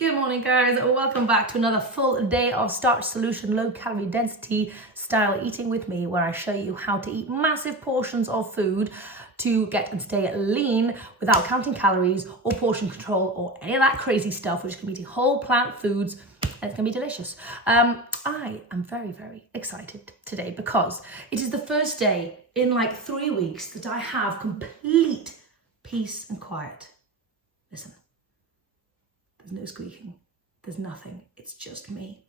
Good morning, guys. Welcome back to another full day of Starch Solution low calorie density style eating with me, where I show you how to eat massive portions of food to get and stay lean without counting calories or portion control or any of that crazy stuff. We're just gonna be eating whole plant foods and it's gonna be delicious. I am very, very excited today because it is the first day in like 3 weeks that I have complete peace and quiet. Listen. There's no squeaking, there's nothing, it's just me.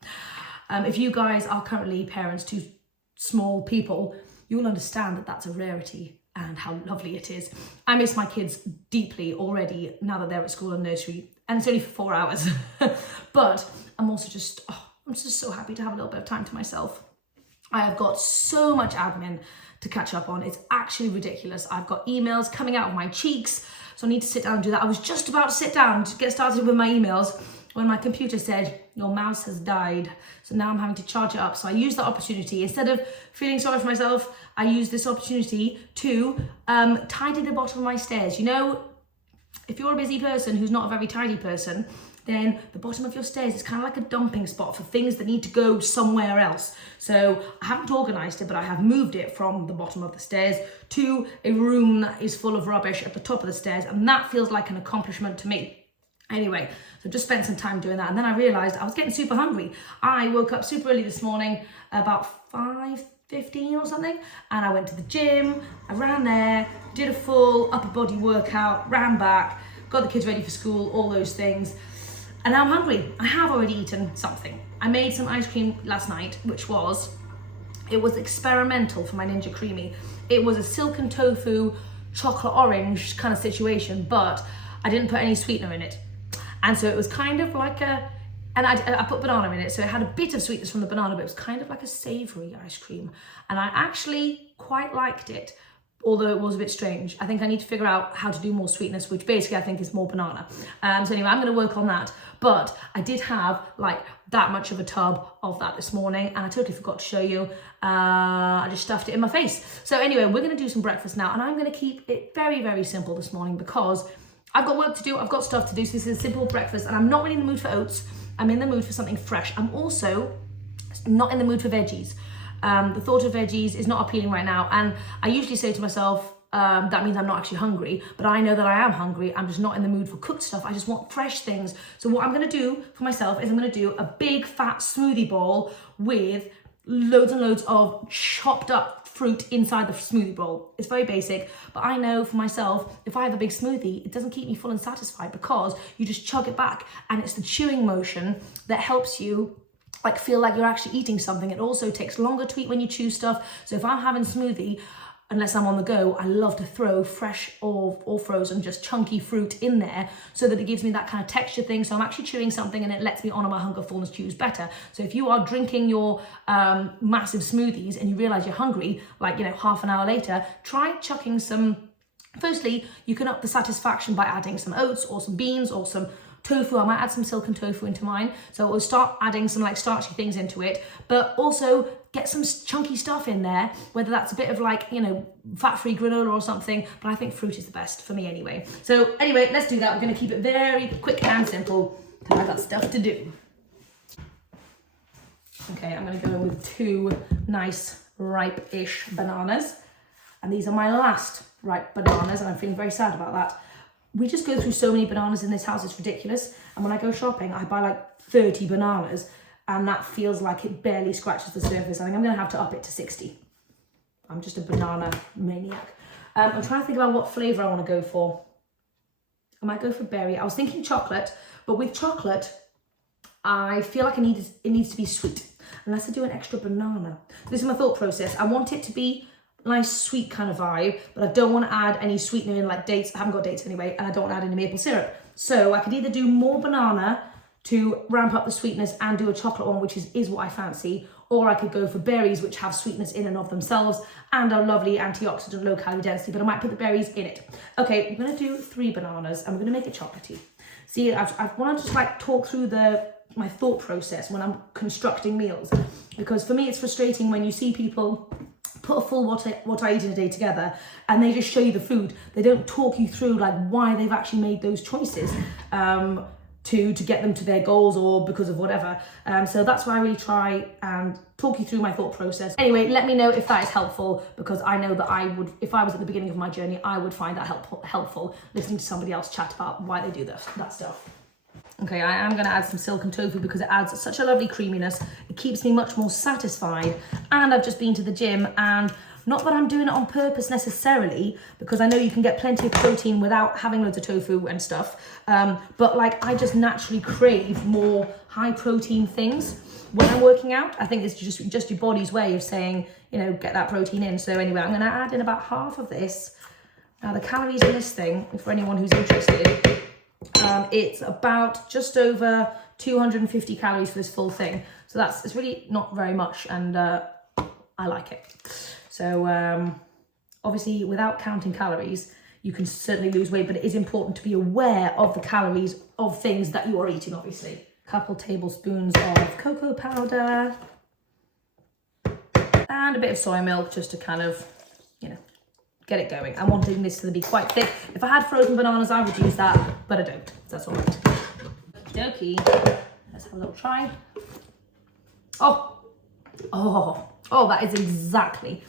If you guys are currently parents to small people, you'll understand that that's a rarity and how lovely it is. I miss my kids deeply already now that they're at school and nursery, and it's only for 4 hours. But I'm also just, I'm just so happy to have a little bit of time to myself. I have got so much admin to catch up on. It's actually ridiculous. I've got emails coming out of my cheeks, so I need to sit down and do that. I was just about to sit down to get started with my emails when my computer said, your mouse has died. So now I'm having to charge it up. So I used that opportunity. Instead of feeling sorry for myself, I used this opportunity to tidy the bottom of my stairs. You know, if you're a busy person who's not a very tidy person, then the bottom of your stairs is kind of like a dumping spot for things that need to go somewhere else. So I haven't organised it, but I have moved it from the bottom of the stairs to a room that is full of rubbish at the top of the stairs, and that feels like an accomplishment to me. Anyway, so just spent some time doing that, and then I realised I was getting super hungry. I woke up super early this morning, about 5:15 or something, and I went to the gym, I ran there, did a full upper body workout, ran back, got the kids ready for school, all those things. And now I'm hungry. I have already eaten something. I made some ice cream last night, it was experimental for my Ninja Creamy. It was a silken tofu, chocolate orange kind of situation, but I didn't put any sweetener in it. And so it was kind of like and I put banana in it, so it had a bit of sweetness from the banana, but it was kind of like a savory ice cream. And I actually quite liked it, although it was a bit strange. I think I need to figure out how to do more sweetness, which basically I think is more banana. So anyway, I'm gonna work on that. But I did have like that much of a tub of that this morning, and I totally forgot to show you. I just stuffed it in my face. So anyway, we're gonna do some breakfast now, and I'm gonna keep it very, very simple this morning because I've got work to do, I've got stuff to do, so this is a simple breakfast, and I'm not really in the mood for oats. I'm in the mood for something fresh. I'm also not in the mood for veggies. The thought of veggies is not appealing right now, and I usually say to myself, that means I'm not actually hungry, but I know that I am hungry. I'm just not in the mood for cooked stuff. I just want fresh things. So what I'm gonna do for myself is I'm gonna do a big fat smoothie bowl with loads and loads of chopped up fruit inside the smoothie bowl. It's very basic, but I know for myself, if I have a big smoothie, it doesn't keep me full and satisfied because you just chug it back, and it's the chewing motion that helps you like feel like you're actually eating something. It also takes longer to eat when you chew stuff. So if I'm having smoothie, unless I'm on the go, I love to throw fresh or frozen, just chunky fruit in there so that it gives me that kind of texture thing. So I'm actually chewing something and it lets me honor my hunger, fullness cues better. So if you are drinking your massive smoothies and you realize you're hungry, like, you know, half an hour later, try chucking some. Firstly, you can up the satisfaction by adding some oats or some beans or some tofu. I might add some silken tofu into mine. So we'll start adding some like starchy things into it, but also get some chunky stuff in there, whether that's a bit of like, you know, fat-free granola or something, but I think fruit is the best for me anyway. So anyway, let's do that. We're gonna keep it very quick and simple because I've got stuff to do. Okay, I'm gonna go in with 2 nice ripe-ish bananas. And these are my last ripe bananas, and I'm feeling very sad about that. We just go through so many bananas in this house, it's ridiculous. And when I go shopping, I buy like 30 bananas, and that feels like it barely scratches the surface. I think I'm gonna have to up it to 60. I'm just a banana maniac. I'm trying to think about what flavor I wanna go for. I might go for berry. I was thinking chocolate, but with chocolate, I feel like it needs to be sweet, unless I do an extra banana. This is my thought process. I want it to be nice sweet kind of vibe, but I don't want to add any sweetener in like dates. I haven't got dates anyway, and I don't want to add any maple syrup. So I could either do more banana to ramp up the sweetness and do a chocolate one, which is what I fancy, or I could go for berries, which have sweetness in and of themselves and are lovely antioxidant, low calorie density, but I might put the berries in it. Okay, we're gonna do 3 bananas and we're gonna make it chocolatey. See, I want to just like talk through my thought process when I'm constructing meals, because for me it's frustrating when you see people put a full what I eat in a day together and they just show you the food. They don't talk you through like why they've actually made those choices. to get them to their goals or because of whatever. So that's why I really try and talk you through my thought process. Anyway, let me know if that is helpful, because I know that I would, if I was at the beginning of my journey, I would find that helpful listening to somebody else chat about why they do that stuff. Okay, I am going to add some silken tofu because it adds such a lovely creaminess. It keeps me much more satisfied. And I've just been to the gym, and not that I'm doing it on purpose necessarily, because I know you can get plenty of protein without having loads of tofu and stuff. But like, I just naturally crave more high protein things when I'm working out. I think it's just your body's way of saying, you know, get that protein in. So anyway, I'm going to add in about half of this. Now the calories in this thing, for anyone who's interested, it's about just over 250 calories for this full thing. So it's really not very much, and I like it. So obviously without counting calories, you can certainly lose weight, but it is important to be aware of the calories of things that you are eating, obviously. A couple tablespoons of cocoa powder and a bit of soy milk just to kind of, you know, get it going. I'm wanting this to be quite thick. If I had frozen bananas, I would use that, but I don't. That's all right. Okey dokey. Let's have a little try. Oh, that is exactly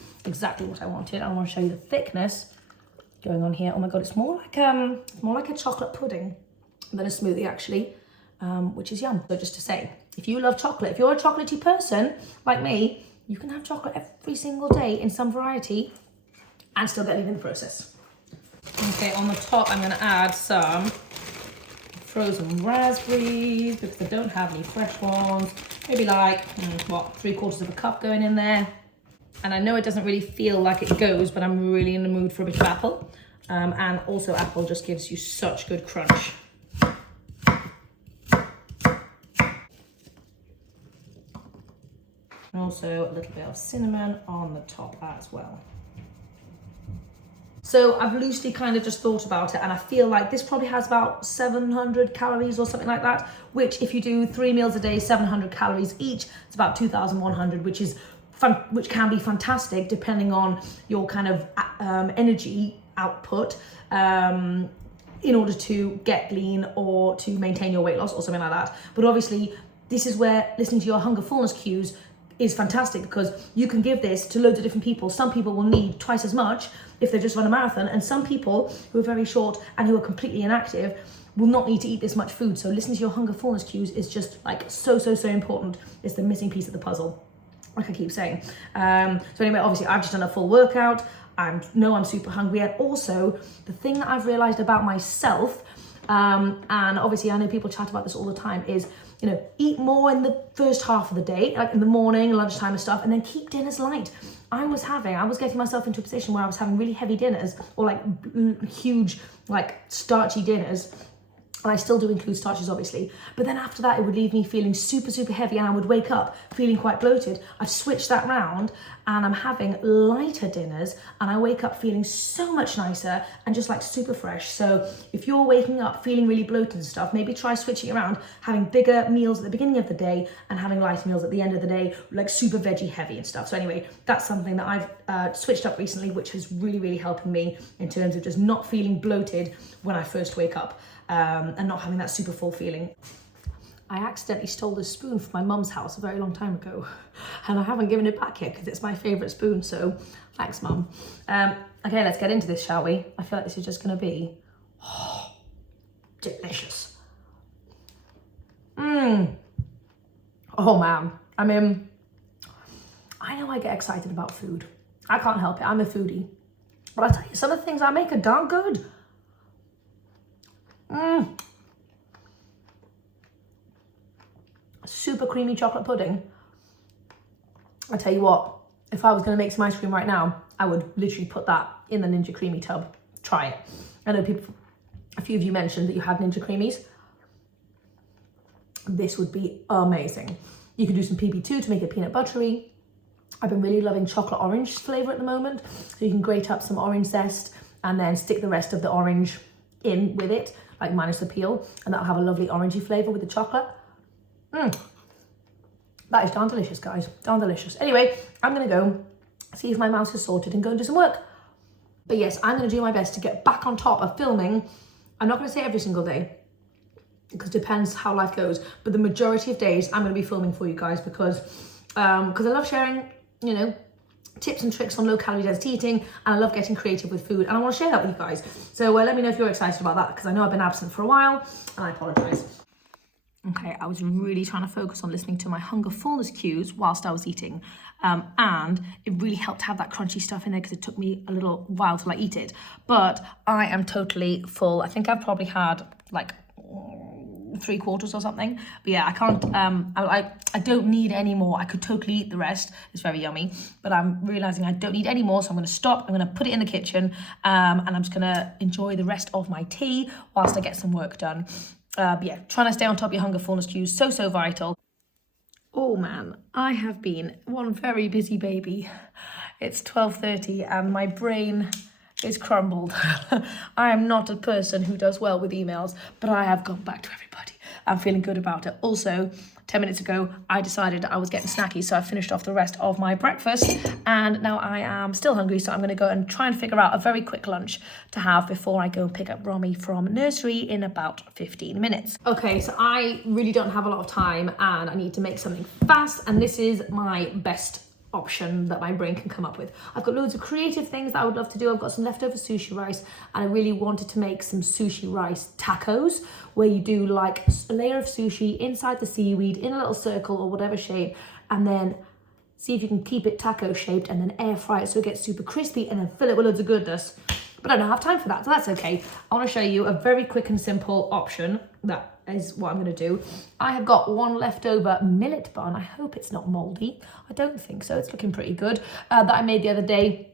what I wanted. I want to show you the thickness going on here. Oh my God, it's more like a chocolate pudding than a smoothie actually, which is yum. So just to say, if you love chocolate, if you're a chocolatey person like me, you can have chocolate every single day in some variety and still get lean in the process. Okay, on the top, I'm gonna add some frozen raspberries because I don't have any fresh ones. Maybe like, 3/4 cup going in there. And I know it doesn't really feel like it goes, but I'm really in the mood for a bit of apple. And also apple just gives you such good crunch. And also a little bit of cinnamon on the top as well. So I've loosely kind of just thought about it, and I feel like this probably has about 700 calories or something like that, which if you do 3 meals a day, 700 calories each, it's about 2,100, which is which can be fantastic depending on your kind of energy output in order to get lean or to maintain your weight loss or something like that. But obviously, this is where listening to your hunger fullness cues is fantastic, because you can give this to loads of different people. Some people will need twice as much if they've just run a marathon, and some people who are very short and who are completely inactive will not need to eat this much food. So listening to your hunger fullness cues is just like so important. It's the missing piece of the puzzle, like I keep saying. So anyway, obviously I've just done a full workout. I know I'm super hungry, and also the thing that I've realized about myself, and obviously I know people chat about this all the time, is, you know, eat more in the first half of the day, like in the morning, lunchtime and stuff, and then keep dinners light. I was getting myself into a position where I was having really heavy dinners, or like huge, like starchy dinners. And I still do include starches, obviously. But then after that, it would leave me feeling super heavy, and I would wake up feeling quite bloated. I've switched that round, and I'm having lighter dinners, and I wake up feeling so much nicer and just like super fresh. So if you're waking up feeling really bloated and stuff, maybe try switching around, having bigger meals at the beginning of the day and having lighter meals at the end of the day, like super veggie heavy and stuff. So anyway, that's something that I've switched up recently, which is really helping me in terms of just not feeling bloated when I first wake up. And not having that super full feeling. I accidentally stole this spoon from my mum's house a very long time ago, and I haven't given it back yet because it's my favourite spoon, so thanks, Mum. Okay, let's get into this, shall we? I feel like this is just going to be delicious. Oh man, I mean, I know I get excited about food. I can't help it, I'm a foodie. But I tell you, some of the things I make are darn good. Super creamy chocolate pudding. I tell you what, if I was going to make some ice cream right now, I would literally put that in the Ninja Creamy tub. Try it. I know a few of you mentioned that you had Ninja Creamies. This would be amazing. You could do some PB2 to make it peanut buttery. I've been really loving chocolate orange flavour at the moment. So you can grate up some orange zest and then stick the rest of the orange in with it, like minus the peel, and that'll have a lovely orangey flavour with the chocolate. That is darn delicious, guys. Darn delicious. Anyway, I'm going to go see if my mouse is sorted and go and do some work. But yes, I'm going to do my best to get back on top of filming. I'm not going to say every single day. because it depends how life goes. But the majority of days I'm going to be filming for you guys because I love sharing, you know, tips and tricks on low calorie density eating, and I love getting creative with food, and I want to share that with you guys. So let me know if you're excited about that, because I know I've been absent for a while and I apologize. Okay, I was really trying to focus on listening to my hunger fullness cues whilst I was eating, and it really helped have that crunchy stuff in there because it took me a little while to like eat it. But I am totally full. I think I've probably had like 3/4 or something, but yeah, I can't, I don't need any more. I could totally eat the rest. It's very yummy, but I'm realizing I don't need any more, so I'm going to stop. I'm going to put it in the kitchen, and I'm just going to enjoy the rest of my tea whilst I get some work done. But yeah, trying to stay on top of your hunger fullness cues, so vital. Oh man, I have been one very busy baby. It's 12:30 and my brain is crumbled. I am not a person who does well with emails, but I have gone back to everybody. I'm feeling good about it. Also, 10 minutes ago, I decided I was getting snacky, so I finished off the rest of my breakfast, and now I am still hungry, so I'm going to go and try and figure out a very quick lunch to have before I go and pick up Romy from nursery in about 15 minutes. Okay, so I really don't have a lot of time, and I need to make something fast, and this is my best option that my brain can come up with. I've got loads of creative things that I would love to do. I've got some leftover sushi rice, and I really wanted to make some sushi rice tacos, where you do like a layer of sushi inside the seaweed in a little circle or whatever shape, and then see if you can keep it taco shaped and then air fry it so it gets super crispy, and then fill it with loads of goodness. But I don't have time for that, so that's okay. I want to show you a very quick and simple option. That is what I'm going to do. I have got one leftover millet bun. I hope it's not moldy. I don't think so. It's looking pretty good. That I made the other day.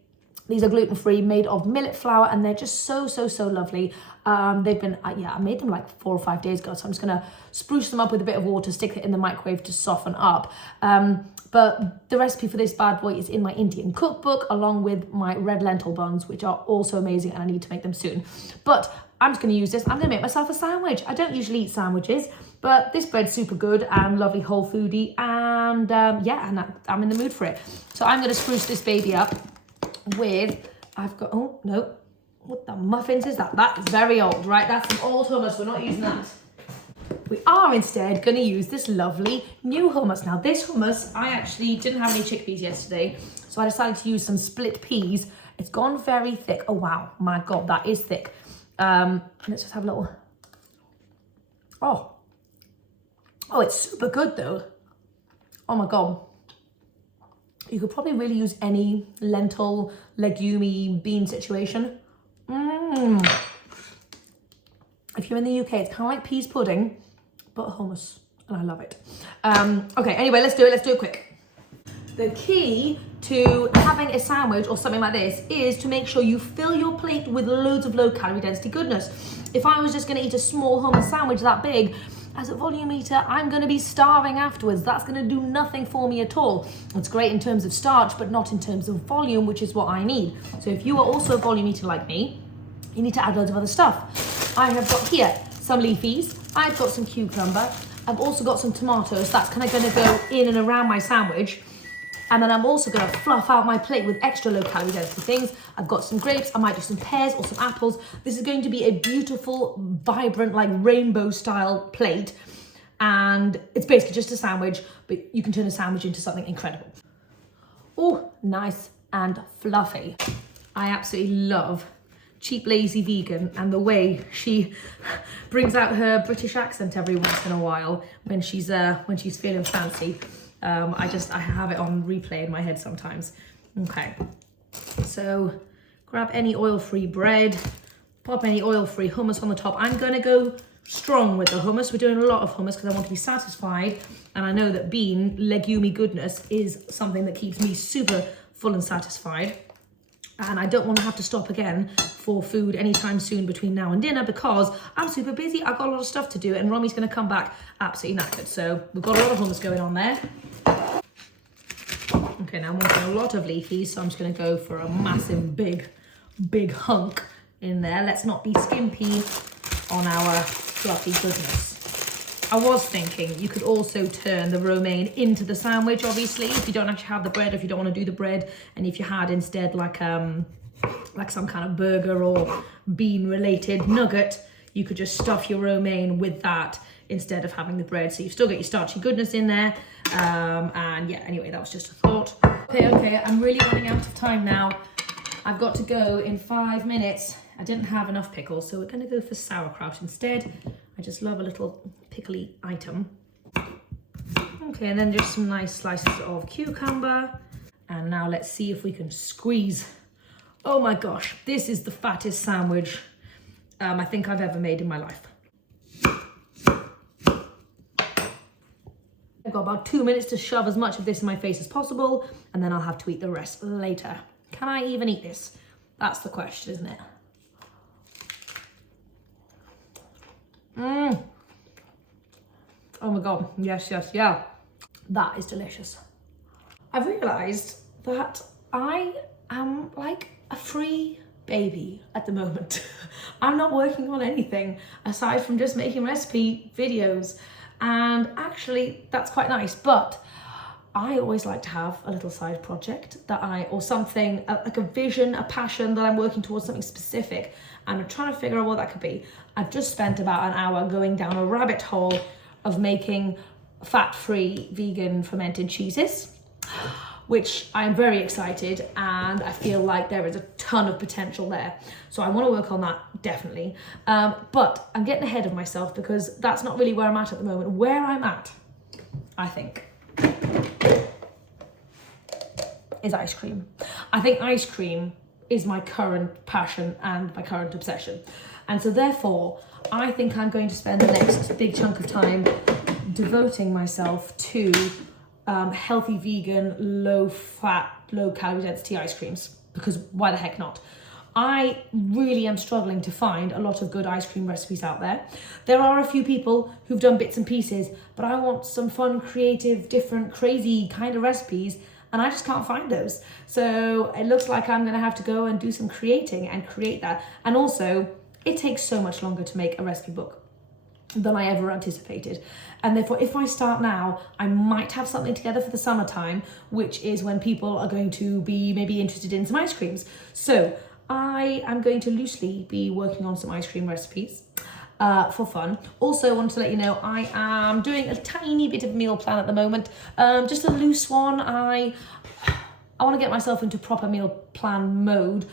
These are gluten-free, made of millet flour, and they're just so lovely. They've been, I made them like 4 or 5 days ago, so I'm just going to spruce them up with a bit of water, stick it in the microwave to soften up. But the recipe for this bad boy is in my Indian cookbook, along with my red lentil buns, which are also amazing, and I need to make them soon. But I'm just going to use this. I'm going to make myself a sandwich. I don't usually eat sandwiches, but this bread's super good and lovely whole foodie, and and I'm in the mood for it. So I'm going to spruce this baby up with, oh no, what the muffins is that? That is very old, right? That's an old hummus. We're not using that. We are instead going to use this lovely new hummus. Now this hummus, I actually didn't have any chickpeas yesterday, so I decided to use some split peas. It's gone very thick. Oh wow, my God, that is thick. Let's just have a little, oh, it's super good though. Oh my God. You could probably really use any lentil, legume, bean situation. If you're in the UK, it's kind of like peas pudding, but hummus, and I love it. Okay, anyway, let's do it quick. The key to having a sandwich or something like this is to make sure you fill your plate with loads of low calorie density goodness. If I was just gonna eat a small hummus sandwich that big, as a volume eater, I'm going to be starving afterwards. That's going to do nothing for me at all. It's great in terms of starch, but not in terms of volume, which is what I need. So if you are also a volume eater like me, you need to add loads of other stuff. I have got here some leafies. I've got some cucumber. I've also got some tomatoes. That's kind of going to go in and around my sandwich. And then I'm also going to fluff out my plate with extra low calorie density things. I've got some grapes. I might do some pears or some apples. This is going to be a beautiful, vibrant, like rainbow style plate. And it's basically just a sandwich, but you can turn a sandwich into something incredible. Oh, nice and fluffy. I absolutely love Cheap Lazy Vegan and the way she brings out her British accent every once in a while when she's feeling fancy. I have it on replay in my head sometimes. Okay, so grab any oil-free bread, pop any oil-free hummus on the top. I'm gonna go strong with the hummus. We're doing a lot of hummus because I want to be satisfied, and I know that bean, legume goodness is something that keeps me super full and satisfied. And I don't want to have to stop again for food anytime soon between now and dinner because I'm super busy. I've got a lot of stuff to do, and Romy's going to come back absolutely knackered. So we've got a lot of hummus going on there. Okay, now I'm wanting a lot of leafies, so I'm just going to go for a massive, big hunk in there. Let's not be skimpy on our fluffy goodness. I was thinking you could also turn the romaine into the sandwich, obviously, if you don't actually have the bread, if you don't want to do the bread, and if you had instead like some kind of burger or bean related nugget, you could just stuff your romaine with that instead of having the bread. So you've still got your starchy goodness in there. And yeah, anyway, that was just a thought. Okay, I'm really running out of time now. I've got to go in 5 minutes. I didn't have enough pickles, so we're going to go for sauerkraut instead. I just love a little pickly item. Okay, and then just some nice slices of cucumber. And now let's see if we can squeeze. Oh my gosh, this is the fattest sandwich I think I've ever made in my life. I've got about 2 minutes to shove as much of this in my face as possible, and then I'll have to eat the rest later. Can I even eat this? That's the question, isn't it? Oh my God, yes, yeah. That is delicious. I've realised that I am like a free baby at the moment. I'm not working on anything aside from just making recipe videos, and actually that's quite nice, but I always like to have a little side project or something like a vision, a passion that I'm working towards, something specific, and I'm trying to figure out what that could be. I've just spent about an hour going down a rabbit hole of making fat-free vegan fermented cheeses, which I'm very excited, and I feel like there is a ton of potential there. So I want to work on that, definitely. But I'm getting ahead of myself because that's not really where I'm at the moment. Where I'm at, I think, is ice cream. I think ice cream is my current passion and my current obsession. And so therefore, I think I'm going to spend the next big chunk of time devoting myself to healthy vegan, low fat, low calorie density ice creams, because why the heck not? I really am struggling to find a lot of good ice cream recipes out there. There are a few people who've done bits and pieces, but I want some fun, creative, different, crazy kind of recipes, and I just can't find those. So it looks like I'm gonna have to go and do some creating and create that. And also, it takes so much longer to make a recipe book than I ever anticipated. And therefore, if I start now, I might have something together for the summertime, which is when people are going to be maybe interested in some ice creams. So I am going to loosely be working on some ice cream recipes for fun. Also, I wanted to let you know I am doing a tiny bit of meal plan at the moment, just a loose one. I want to get myself into proper meal plan mode,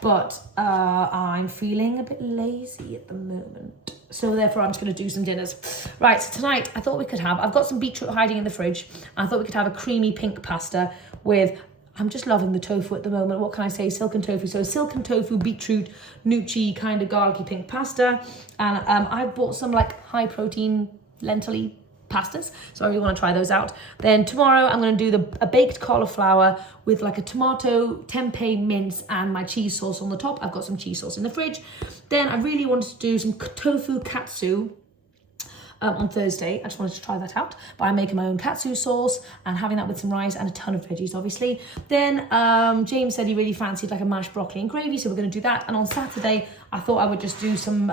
but I'm feeling a bit lazy at the moment. So therefore, I'm just going to do some dinners. Right, so tonight I thought we could have, I've got some beetroot hiding in the fridge. I thought we could have a creamy pink pasta with, I'm just loving the tofu at the moment. What can I say? Silken tofu. So silken tofu, beetroot, gnocchi, kind of garlicky pink pasta. And I've bought some like high protein lentil-y pastas, so I really want to try those out. Then tomorrow I'm going to do a baked cauliflower with like a tomato, tempeh mince, and my cheese sauce on the top. I've got some cheese sauce in the fridge. Then I really wanted to do some tofu katsu on Thursday. I just wanted to try that out by making my own katsu sauce and having that with some rice and a ton of veggies, obviously. Then James said he really fancied like a mashed broccoli and gravy, so we're going to do that. And on Saturday I thought I would just do some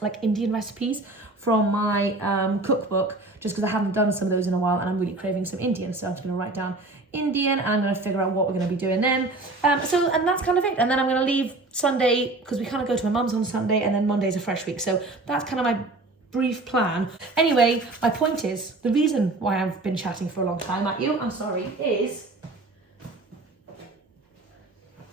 like Indian recipes from my cookbook, just because I haven't done some of those in a while and I'm really craving some Indian. So I'm just going to write down Indian and I'm going to figure out what we're going to be doing then. And that's kind of it. And then I'm going to leave Sunday because we kind of go to my mum's on Sunday, and then Monday's a fresh week. So that's kind of my brief plan. Anyway, my point is, the reason why I've been chatting for a long time at you, I'm sorry, is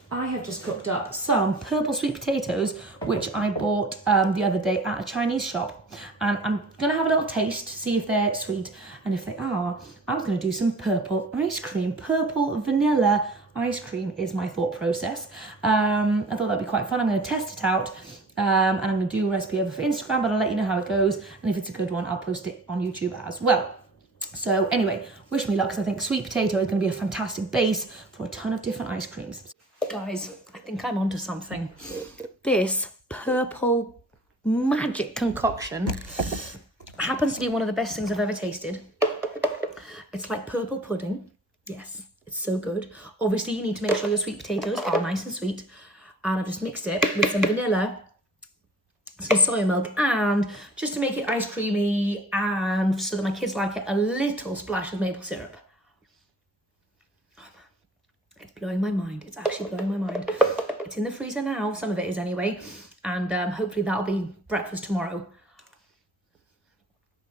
I have just cooked up some purple sweet potatoes, which I bought the other day at a Chinese shop. And I'm going to have a little taste, see if they're sweet. And if they are, I was going to do some purple ice cream. Purple vanilla ice cream is my thought process. I thought that'd be quite fun. I'm going to test it out. And I'm going to do a recipe over for Instagram, but I'll let you know how it goes. And if it's a good one, I'll post it on YouTube as well. So anyway, wish me luck, because I think sweet potato is going to be a fantastic base for a ton of different ice creams. Guys, I think I'm onto something. This purple magic concoction happens to be one of the best things I've ever tasted. It's like purple pudding. Yes, it's so good. Obviously, you need to make sure your sweet potatoes are nice and sweet. And I've just mixed it with some vanilla, some soy milk, and just to make it ice creamy and so that my kids like it, a little splash of maple syrup. It's blowing my mind. It's actually blowing my mind. It's in the freezer now. Some of it is anyway. and hopefully that'll be breakfast tomorrow.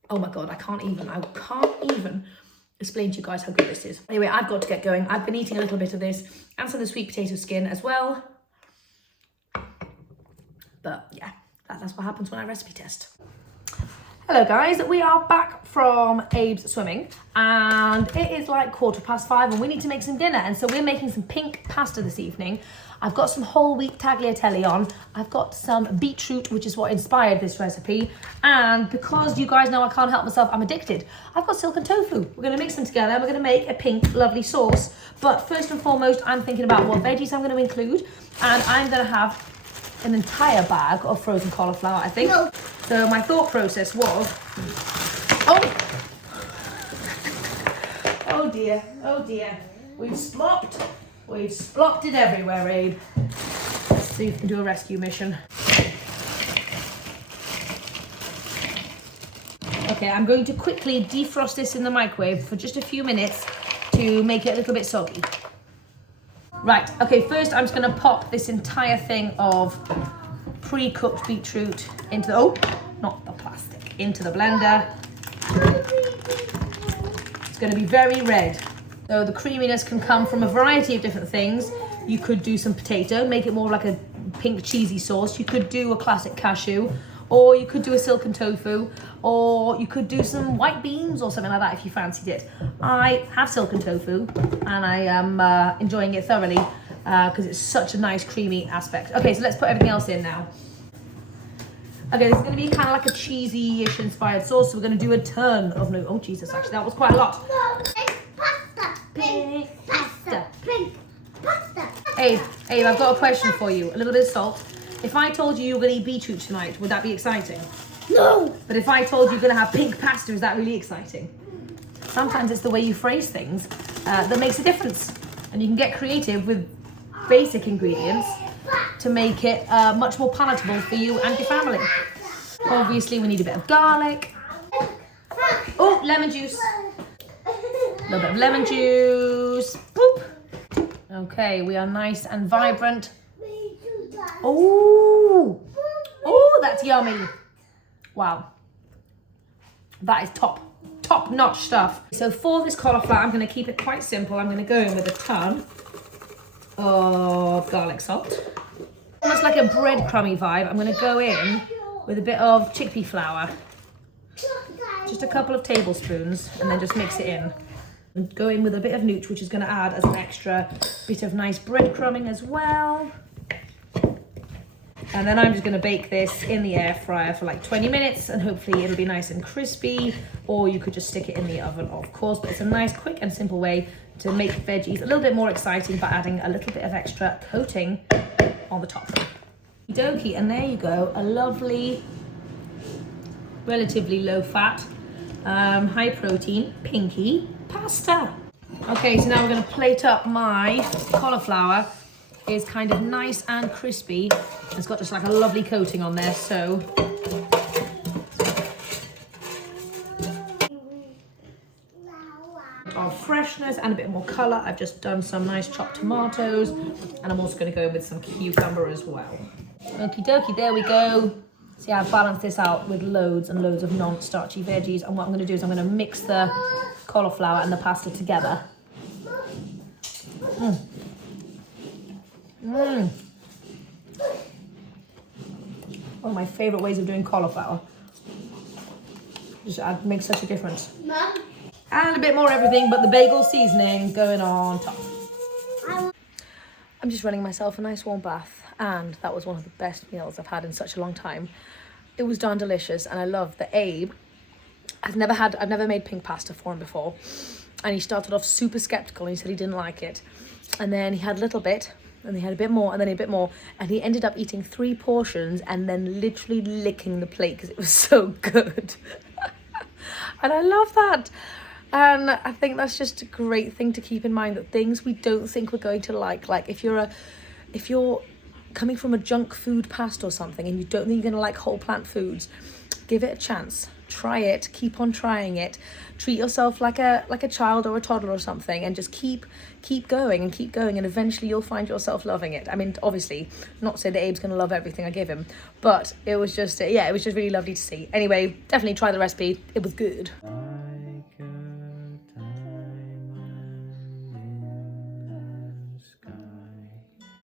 Oh my God, I can't even explain to you guys how good this is. Anyway, I've got to get going. I've been eating a little bit of this and some of the sweet potato skin as well. But yeah, that's what happens when I recipe test. Hello guys, we are back from Abe's swimming and it is like 5:15 and we need to make some dinner, and so we're making some pink pasta this evening. I've got some whole wheat tagliatelle on, I've got some beetroot, which is what inspired this recipe, and because you guys know I can't help myself, I'm addicted, I've got silken tofu. We're going to mix them together and we're going to make a pink lovely sauce. But first and foremost, I'm thinking about what veggies I'm going to include, and I'm going to have an entire bag of frozen cauliflower, I think. No. So my thought process was, oh dear, we've splopped it everywhere, Abe. Let's see if we can do a rescue mission. Okay, I'm going to quickly defrost this in the microwave for just a few minutes to make it a little bit soggy. Right, okay, first I'm just gonna pop this entire thing of pre-cooked beetroot into into the blender. It's gonna be very red. So the creaminess can come from a variety of different things. You could do some potato, make it more like a pink cheesy sauce. You could do a classic cashew, or you could do a silken tofu, or you could do some white beans or something like that if you fancied it. I have silken tofu and I am enjoying it thoroughly because it's such a nice creamy aspect. Okay, so let's put everything else in now. Okay, this is going to be kind of like a cheesy-ish inspired sauce, so we're going to do a ton of oh Jesus, actually that was quite a lot. Pink pasta. Abe, I've got a question for you. A little bit of salt. If I told you were going to eat beetroot tonight, would that be exciting? No. But if I told you you're going to have pink pasta, is that really exciting? Sometimes it's the way you phrase things that makes a difference. And you can get creative with basic ingredients to make it much more palatable for you and your family. Obviously, we need a bit of garlic. Oh, lemon juice. A little bit of lemon juice. Boop. Okay, we are nice and vibrant. Oh, that's yummy. Wow, that is top-notch stuff. So for this cauliflower, I'm going to keep it quite simple. I'm going to go in with a ton of garlic salt. Almost like a breadcrumby vibe. I'm going to go in with a bit of chickpea flour. Just a couple of tablespoons, and then just mix it in. And go in with a bit of nooch, which is going to add as an extra bit of nice breadcrumbing as well. And then I'm just going to bake this in the air fryer for like 20 minutes and hopefully it'll be nice and crispy, or you could just stick it in the oven, of course, but it's a nice, quick and simple way to make veggies a little bit more exciting by adding a little bit of extra coating on the top. Okie, and there you go, a lovely, relatively low fat, high protein, pinky pasta. Okay, so now we're going to plate up my cauliflower. Is kind of nice and crispy. It's got just like a lovely coating on there, so of freshness and a bit more colour. I've just done some nice chopped tomatoes, and I'm also going to go in with some cucumber as well. Okie dokie, there we go. See, I've balanced this out with loads and loads of non-starchy veggies, and what I'm going to do is I'm going to mix the cauliflower and the pasta together. One of my favourite ways of doing cauliflower. Just makes such a difference. Mom. And a bit more everything but the bagel seasoning going on top. I'm just running myself a nice warm bath, and that was one of the best meals I've had in such a long time. It was darn delicious, and I love that Abe I've never made pink pasta for him before, and he started off super skeptical and he said he didn't like it, and then he had a little bit, and he had a bit more, and then a bit more, and he ended up eating 3 portions and then literally licking the plate because it was so good. And I love that. And I think that's just a great thing to keep in mind, that things we don't think we're going to like if you're coming from a junk food past or something and you don't think you're going to like whole plant foods, give it a chance. try it, keep on trying it, treat yourself like a child or a toddler or something, and just keep going and keep going, and eventually you'll find yourself loving it. I mean, obviously not to say that Abe's gonna love everything I give him, but it was just it was just really lovely to see. Anyway, definitely try the recipe, it was good.